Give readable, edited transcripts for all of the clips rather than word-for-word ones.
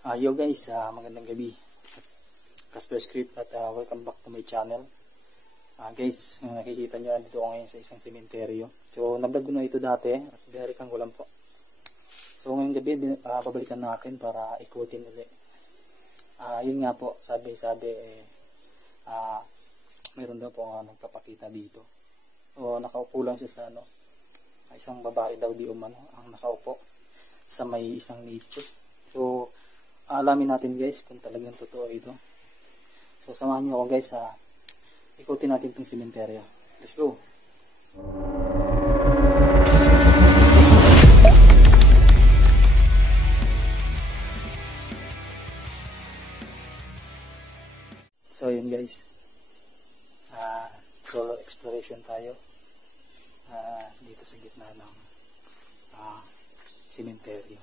Yo guys, magandang gabi. Casper Script at welcome back to my channel. Guys, nakikita nyo dito ako ngayon sa isang sementeryo. So, nablog ko na ito dati at berikan ko lang po. So, ngayong gabi, pabalikan natin para ikutin ulit. Yun nga po, sabi, mayroon daw po nagpapakita dito. So, nakaupo lang siya sa isang babae daw di umano ang nakaupo sa may isang nicho. So, alamin natin guys kung talagang totoo ito. So samahan nyo ako guys, ikutin natin itong sementeryo. Let's go! So yun guys, solo exploration tayo dito sa gitna ng sementeryo.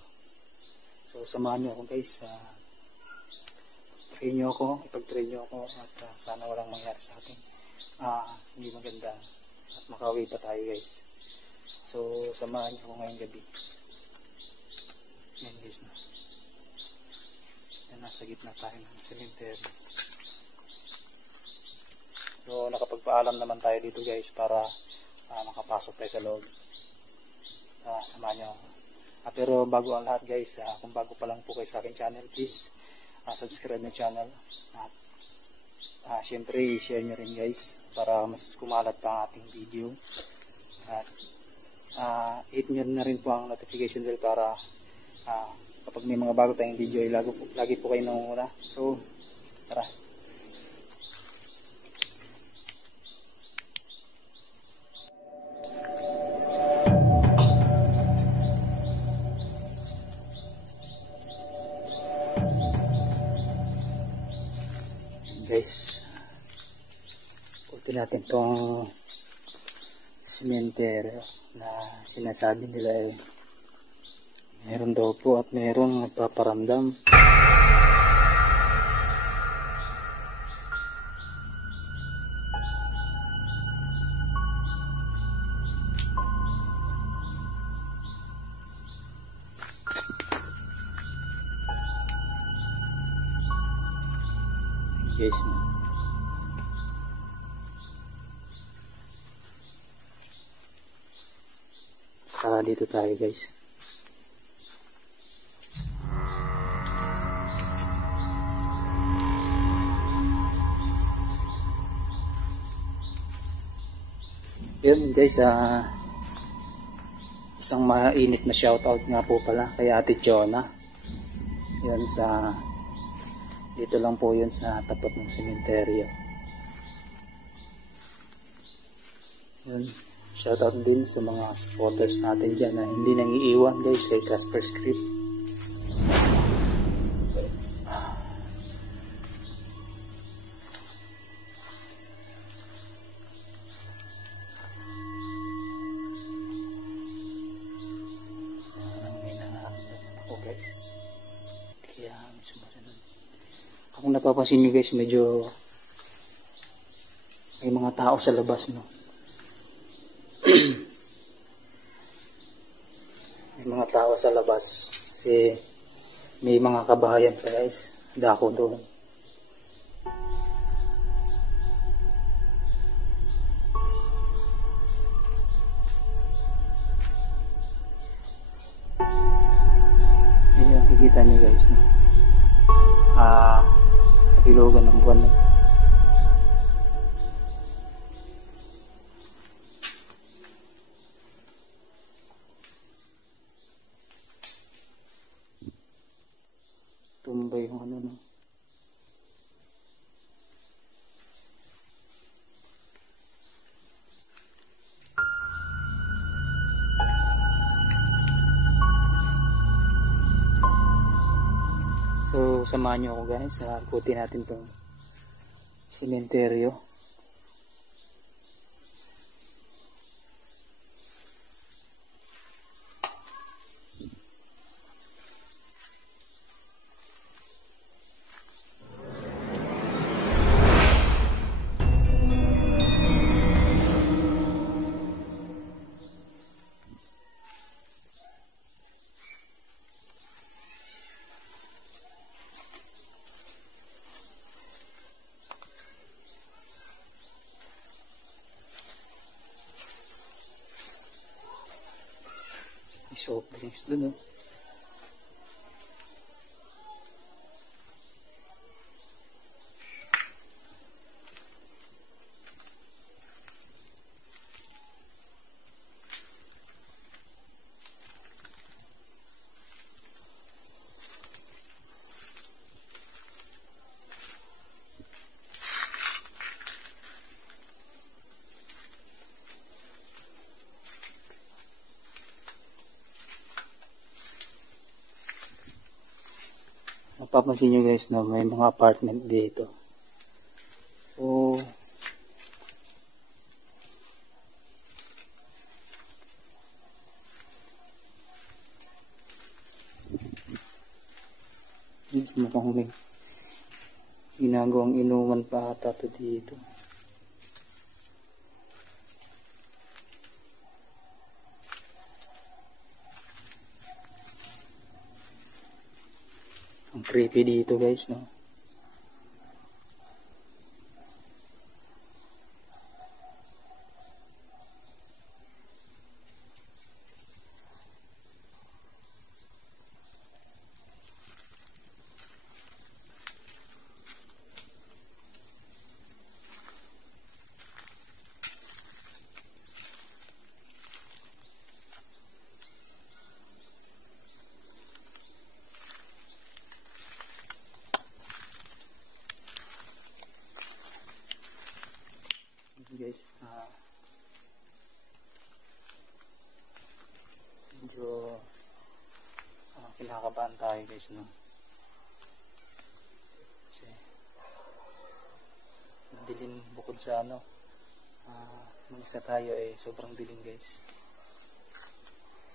So samahan nyo ako guys, ipag-train nyo ako at sana walang mangyari sa akin. Hindi maganda at makauwi pa tayo guys. So samahan nyo ako ngayong gabi. Yan guys na. Yan, nasa gitna tayo ng sementeryo. So nakapagpaalam naman tayo dito guys para makapasok tayo sa loob. Samahan nyo ako. Pero bago ang lahat guys, kung bago pa lang po kayo sa akin channel, please subscribe na channel at syempre i-share nyo rin guys para mas kumalat pa ang ating video at hit nyo na rin po ang notification bell para kapag may mga bago tayong video ay lagi po kayo nangunguna. So tara. Guys, ikutin natin itong sementeryo na sinasabi nila meron daw po at meron nagpaparamdam. Guys, saka dito tayo guys. Yun guys, isang mainit na shoutout nga po pala kay Ate Jonah. Yun dito lang po yun sa tapat ng sementeryo. Yun, shoutout din sa mga supporters natin dyan na hindi nang iiwan guys kay Casper Script. May nangahamdan ako guys. Kaya sumasunod. Kung napapansin nyo guys, medyo may mga tao sa labas, no? May mga tao sa labas kasi may mga kabahayan pa guys, dako doon. Ayan, kikita nyo guys, no? Kapilogan ng buwan, no? Tumbay yung no? So samahan nyo ako guys, ikutin natin itong sementeryo. Papansin nyo guys na may mga apartment dito. So, mukhang may ginagawang inuman pa ata to dito. Ang creepy dito guys, no? Guys, medyo kinakabahan tayo guys, no? Kasi dilim bukod sa ano, mag-isa tayo sobrang dilim guys.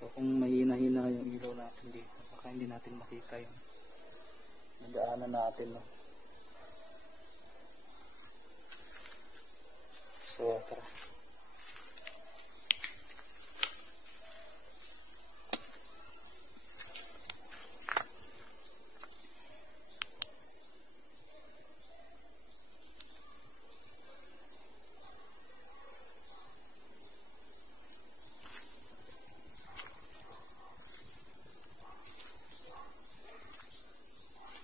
So kung mahina-hina yung ilaw natin dito, baka hindi natin makita yung nagaanan natin, no? So tara.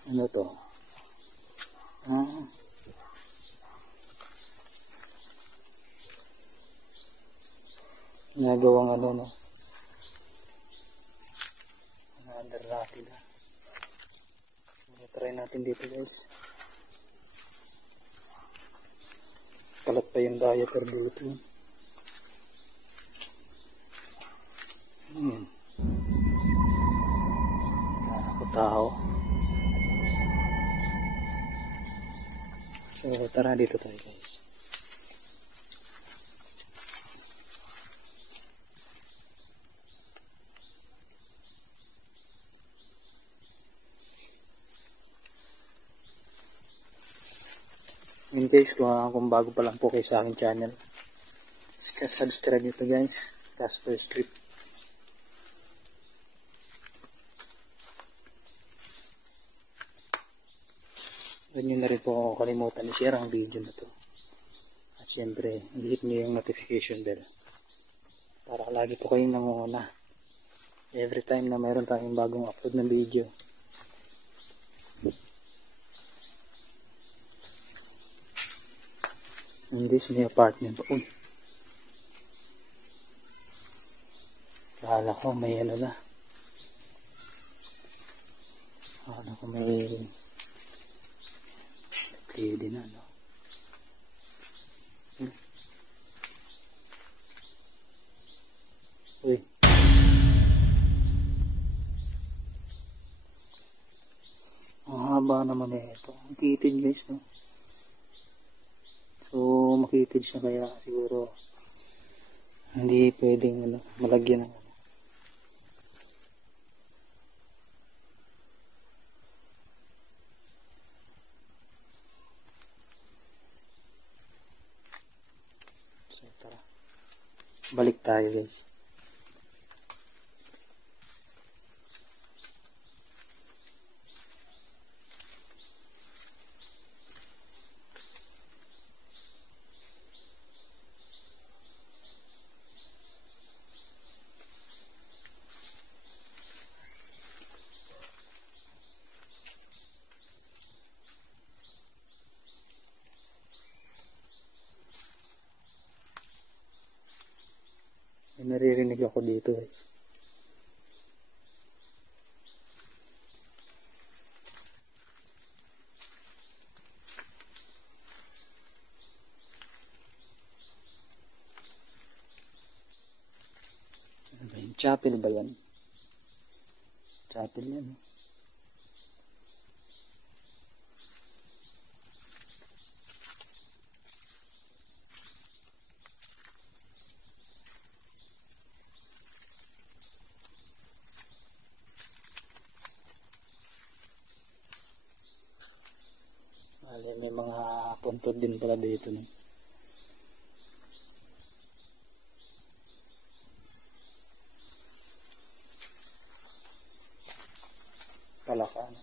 Ano to? Nagawang ano, no? Under natin, ha? Try natin dito guys. Kalat pa yung diaper dito. Ako tao. So tara, dito tayo guys. In case kung bago pa lang po kayo sa aking channel, subscribe nyo to guys, Casper Strip. Huwag nyo na rin po kalimutan i-share ang video na to. At syempre, i-hit nyo yung notification bell para lagi po kayong nangunguna every time na mayroon tayong bagong upload ng video. Hindi may apartment. Uy, kala ko may ano na, kala ko may pwede na, no? Uy, ang haba naman ito. Ang kitid guys, no? So makitid siya, kaya siguro hindi pwedeng ano, malagyan ng ano. So tara, balik tayo guys. May naririnig ako dito guys. Ano ba yun? Chapel ba yan? Chapel yan. puntod din pala dito. No? Palaka. No?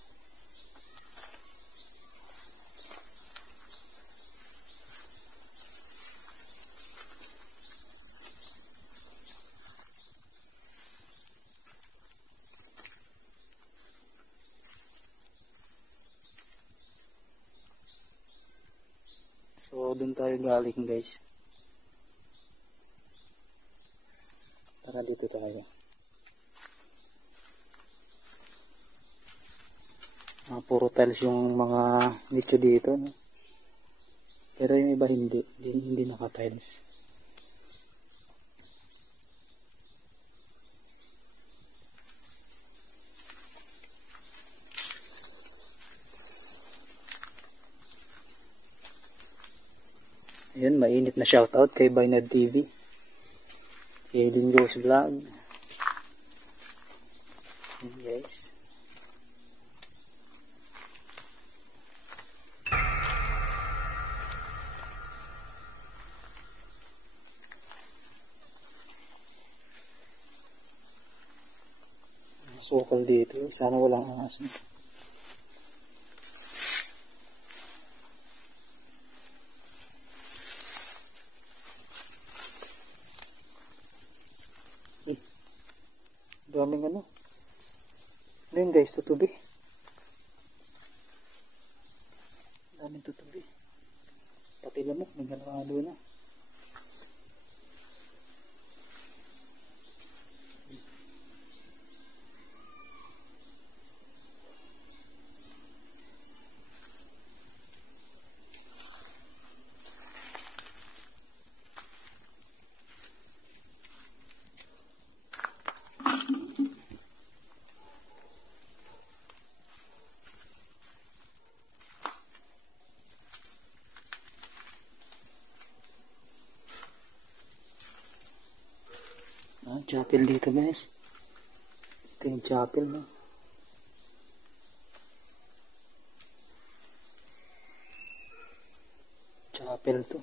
So, dun tayo galing guys. Tara dito tayo. Puro tiles yung mga nicho dito. No? Pero yung iba hindi naka-tiles. Ayun, mainit na shoutout kay Bainad TV. Kay Lingos Vlog. Ayun guys. Sukal dito. Sana walang angas. Daming ano. Ano yun guys? Tutubi. Daming tutubi. Pati lamok. Naglalalo na. Chapel dito guys. Ito yung chapel no. Chapel to.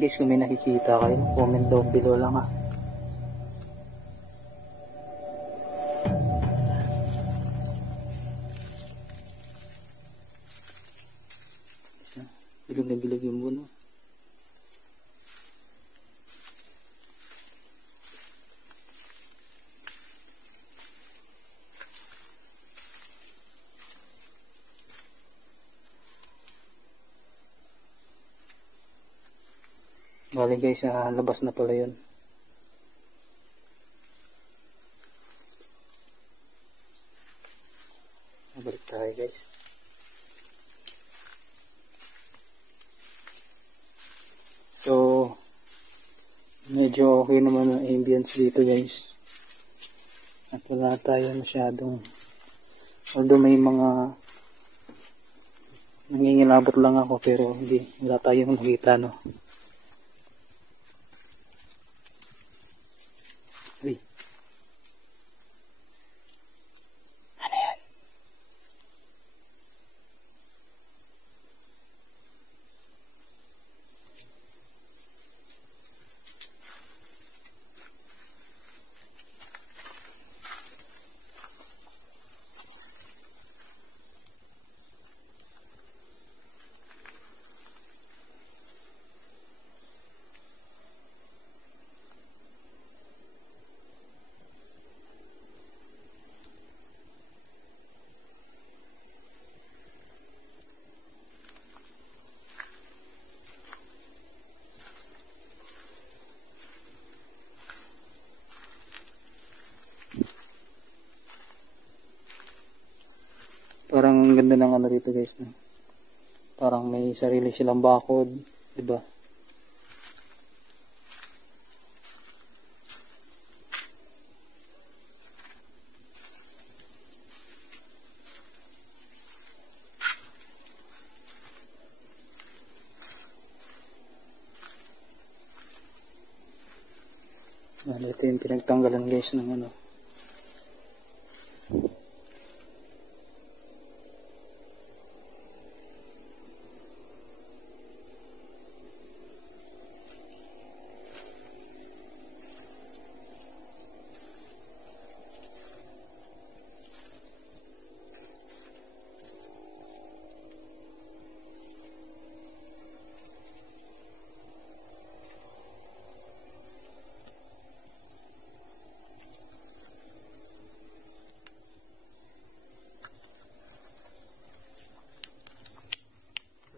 Guys, kung may nakikita kayo, comment down below lang ha. Bilog na bilog yung buno. Bali guys, labas na pala yun. Balik tayo guys. So, medyo okay naman ang ambience dito guys. At wala tayo masyadong, although may mga nangingilabot lang ako pero wala tayong nakita no. Uy. Ano yan? Parang ang ganda ng ano dito guys. No? Parang may sarili silang bakod. Diba? Ito yung pinagtanggalan guys ng ano.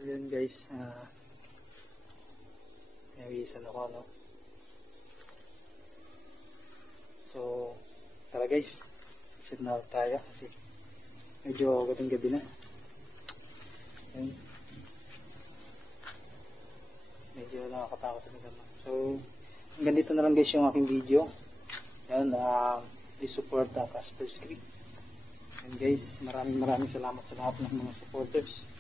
Yun guys, nawisan ako no. So tara guys, exit na tayo kasi medyo gabi na. Ayun. Medyo nakakatakot na naman. So hanggang dito na lang guys yung aking video. Yan, please support Casper Script. And guys, maraming salamat sa lahat ng mga supporters.